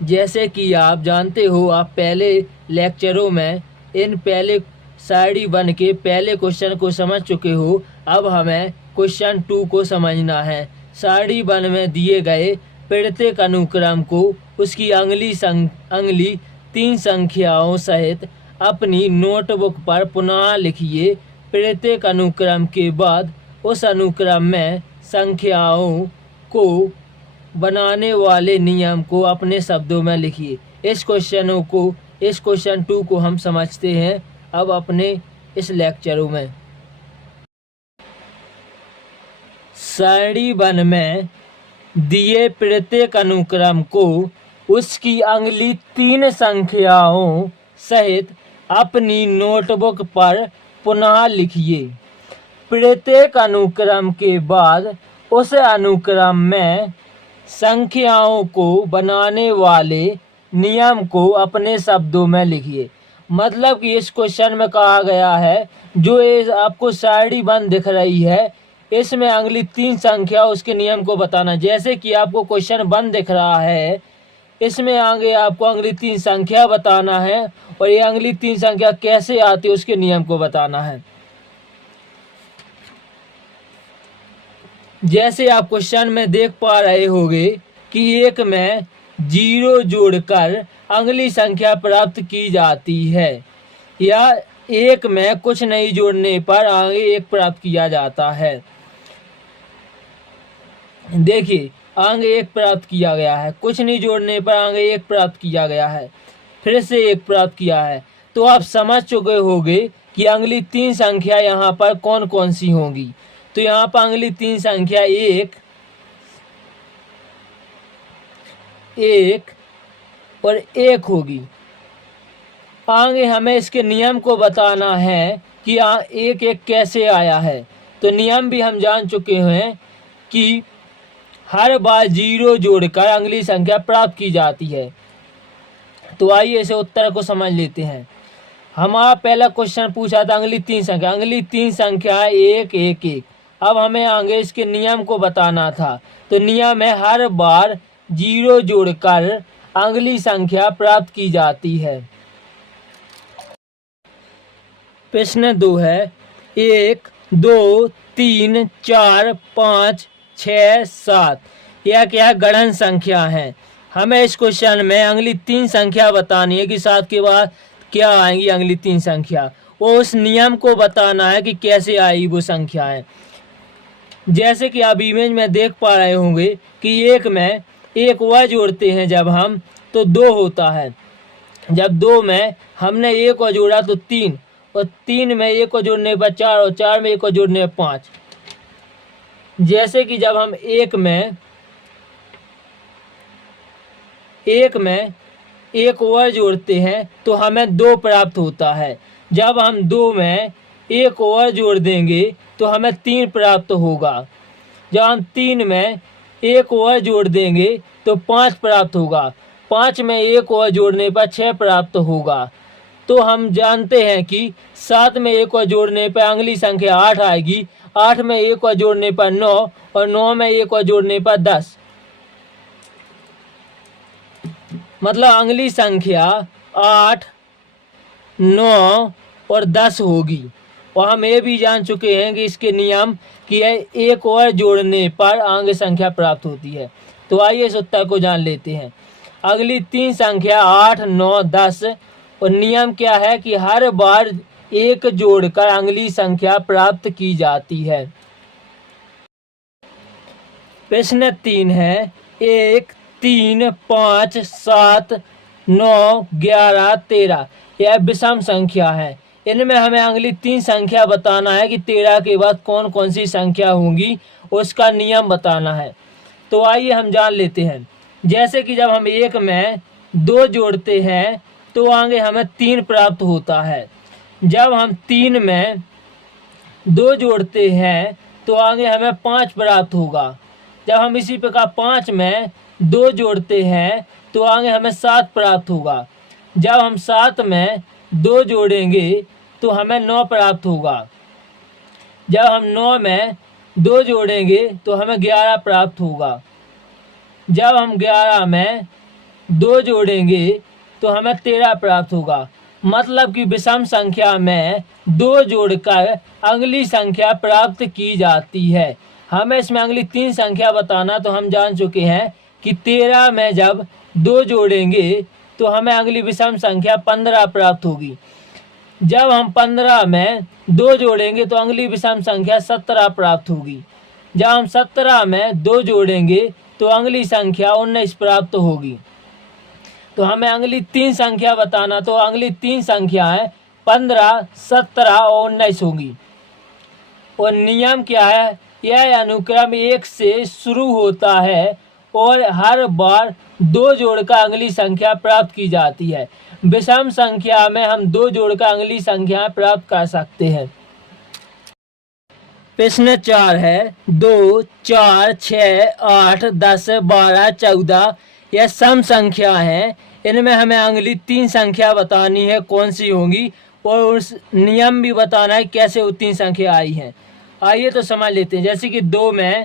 जैसे कि आप जानते हो, आप पहले लेक्चरों में इन पहले सारणी 1 के पहले क्वेश्चन को समझ चुके हो। अब हमें क्वेश्चन 2 को समझना है। सारणी 1 में दिए गए प्रत्येक अनुक्रम को उसकी अगली 3 संख्याओं सहित अपनी नोटबुक पर पुनः लिखिए। प्रत्येक अनुक्रम के बाद उस अनुक्रम में संख्याओं को बनाने वाले नियम को अपने शब्दों में लिखिए। इस क्वेश्चन 2 को हम समझते हैं अब अपने इस लेक्चरों में। सारणी 1 में दिए प्रत्येक अनुक्रम को उसकी अगली 3 संख्याओं सहित अपनी नोटबुक पर पुनः लिखिए। प्रत्येक अनुक्रम के बाद उस अनुक्रम में संख्याओं को बनाने वाले नियम को अपने शब्दों में लिखिए। मतलब कि इस क्वेश्चन में कहा गया है, जो ये आपको सारणी 1 दिख रही है, इसमें अगली 3 संख्या उसके नियम को बताना। जैसे कि आपको क्वेश्चन 1 दिख रहा है, इसमें आगे आपको अगली 3 संख्या बताना है और ये अगली 3 संख्या कैसे आती है उसके नियम को बताना है। जैसे आप क्वेश्चन में देख पा रहे होंगे कि 1 में 0 जोड़कर अगली संख्या प्राप्त की जाती है, या 1 में कुछ नहीं जोड़ने पर आगे 1 प्राप्त किया जाता है। देखिए, आगे 1 प्राप्त किया गया है, कुछ नहीं जोड़ने पर आगे 1 प्राप्त किया गया है, फिर से 1 प्राप्त किया है। तो आप समझ चुके होंगे कि अगली 3 संख्या यहाँ पर कौन कौन सी होंगी। तो यहाँ पर अगली 3 संख्या 1 और 1 होगी। आगे हमें इसके नियम को बताना है कि 1 कैसे आया है। तो नियम भी हम जान चुके हैं कि हर बार 0 जोड़कर अगली संख्या प्राप्त की जाती है। तो आइए इसे उत्तर को समझ लेते हैं। हमारा पहला क्वेश्चन पूछा था अगली 3 संख्या 1 1 1। अब हमें आगे इसके नियम को बताना था। तो नियम है, हर बार 0 जोड़कर अगली संख्या प्राप्त की जाती है। प्रश्न 2 है, 1 2 3 4 5 6 7 यह क्या है? गणन संख्या है। हमें इस क्वेश्चन में अगली 3 संख्या बतानी है कि 7 के बाद क्या आएंगी अगली 3 संख्या, वो उस नियम को बताना है कि कैसे आई वो संख्याएं। जैसे कि आप इमेज में देख पा रहे होंगे कि 1 में 1 और जोड़ते हैं जब हम, तो 2 होता है। जब 2 में हमने 1 और जोड़ा तो 3, और 3 में 1 को जोड़ने पर 4, और 4 में 1 को जोड़ने पर 5। जैसे कि जब हम 1 में 1 और जोड़ते हैं तो हमें 2 प्राप्त होता है। जब हम 2 में 1 और जोड़ देंगे तो हमें 3 प्राप्त होगा। जब हम 3 में 1 और जोड़ देंगे तो 5 प्राप्त होगा। 5 में 1 और जोड़ने पर 6 प्राप्त होगा। तो हम जानते हैं कि 7 में 1 और जोड़ने पर अगली संख्या 8 आएगी। 8 में 1 और जोड़ने पर 9, और 9 में 1 और जोड़ने पर 10। मतलब अगली संख्या 8, 9 और 10 होगी। और हम ये भी जान चुके हैं कि इसके नियम कि 1 और जोड़ने पर आगे संख्या प्राप्त होती है। तो आइए इस उत्तर को जान लेते हैं। अगली 3 संख्या 8, 9, 10, और नियम क्या है कि हर बार 1 जोड़कर अगली संख्या प्राप्त की जाती है। प्रश्न 3 है, 1 3 5 7 9 11 13 यह विषम संख्या है। इनमें हमें अगली 3 संख्या बताना है कि 13 के बाद कौन कौन सी संख्या होंगी, उसका नियम बताना है। तो आइए हम जान लेते हैं। जैसे कि जब हम 1 में 2 जोड़ते हैं तो आगे हमें 3 प्राप्त होता है। जब हम 3 में 2 जोड़ते हैं तो आगे हमें 5 प्राप्त होगा। जब हम इसी प्रकार 5 में 2 जोड़ते हैं तो आगे हमें 7 प्राप्त होगा। जब हम 7 में 2 जोड़ेंगे तो हमें 9 प्राप्त होगा। जब हम 9 में 2 जोड़ेंगे तो हमें 11 प्राप्त होगा। जब हम 11 में 2 जोड़ेंगे तो हमें 13 प्राप्त होगा। मतलब कि विषम संख्या में 2 जोड़कर अगली संख्या प्राप्त की जाती है। हमें इसमें अगली 3 संख्या बताना, तो हम जान चुके हैं कि 13 में जब 2 जोड़ेंगे तो हमें अगली विषम संख्या 15 प्राप्त होगी। जब हम 15 में 2 जोड़ेंगे तो अगली विषम संख्या 17 प्राप्त होगी। जब हम 17 में 2 जोड़ेंगे तो अगली संख्या 19 प्राप्त होगी। तो हमें अगली 3 संख्या बताना, तो अगली 3 संख्याएं 15, 17 और 19 होगी। और नियम क्या है? यह अनुक्रम 1 से शुरू होता है और हर बार 2 जोड़कर अगली संख्या प्राप्त की जाती है। विषम संख्या में हम 2 जोड़कर अगली संख्या प्राप्त कर सकते हैं। प्रश्न 4 है 2, 4, 6, 8, 10, 12, 14 यह सम संख्या है। इनमें हमें अगली 3 संख्या बतानी है कौन सी होंगी, और उस नियम भी बताना है कैसे वो 3 संख्या आई हैं। आइए तो समझ लेते हैं। जैसे कि 2 में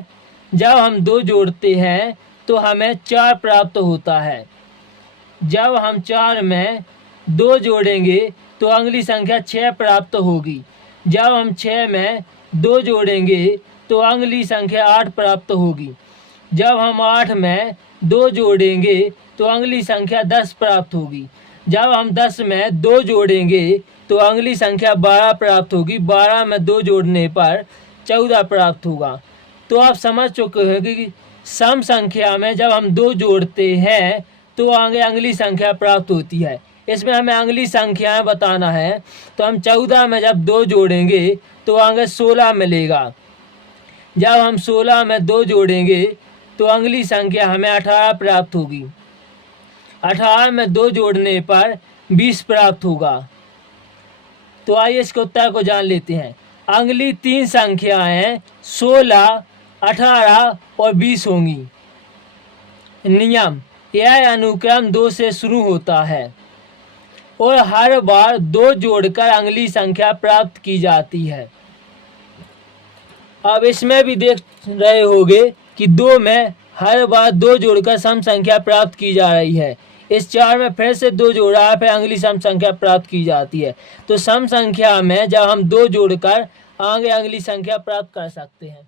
जब हम 2 जोड़ते हैं तो हमें 4 प्राप्त होता है। जब हम 4 में 2 जोड़ेंगे तो अगली संख्या 6 प्राप्त होगी। जब हम 6 में 2 जोड़ेंगे तो अगली संख्या 8 प्राप्त होगी। जब हम 8 में 2 जोड़ेंगे तो अगली संख्या 10 प्राप्त होगी। जब हम 10 में 2 जोड़ेंगे तो अगली संख्या 12 प्राप्त होगी। 12 में 2 जोड़ने पर 14 प्राप्त होगा। तो आप समझ चुके हैं कि सम संख्या में जब हम 2 जोड़ते हैं तो आगे अगली संख्या प्राप्त होती है। इसमें हमें अगली संख्याएं बताना है, तो हम 14 में जब 2 जोड़ेंगे तो आगे 16 मिलेगा। जब हम 16 में 2 जोड़ेंगे तो अगली संख्या हमें 18 प्राप्त होगी। 18 में 2 जोड़ने पर 20 प्राप्त होगा। तो आइए इसके उत्तर को जान लेते हैं। अगली 3 संख्याएं 16, 18 और 20 होंगी। नियम: यह अनुक्रम 2 से शुरू होता है और हर बार 2 जोड़कर अगली संख्या प्राप्त की जाती है। अब इसमें भी देख रहे होंगे कि 2 में हर बार 2 जोड़कर सम संख्या प्राप्त की जा रही है। इस 4 में फिर से 2 जोड़ा है, फिर अगली सम संख्या प्राप्त की जाती है। तो सम संख्या में जब हम 2 जोड़कर आगे अगली संख्या प्राप्त कर सकते हैं।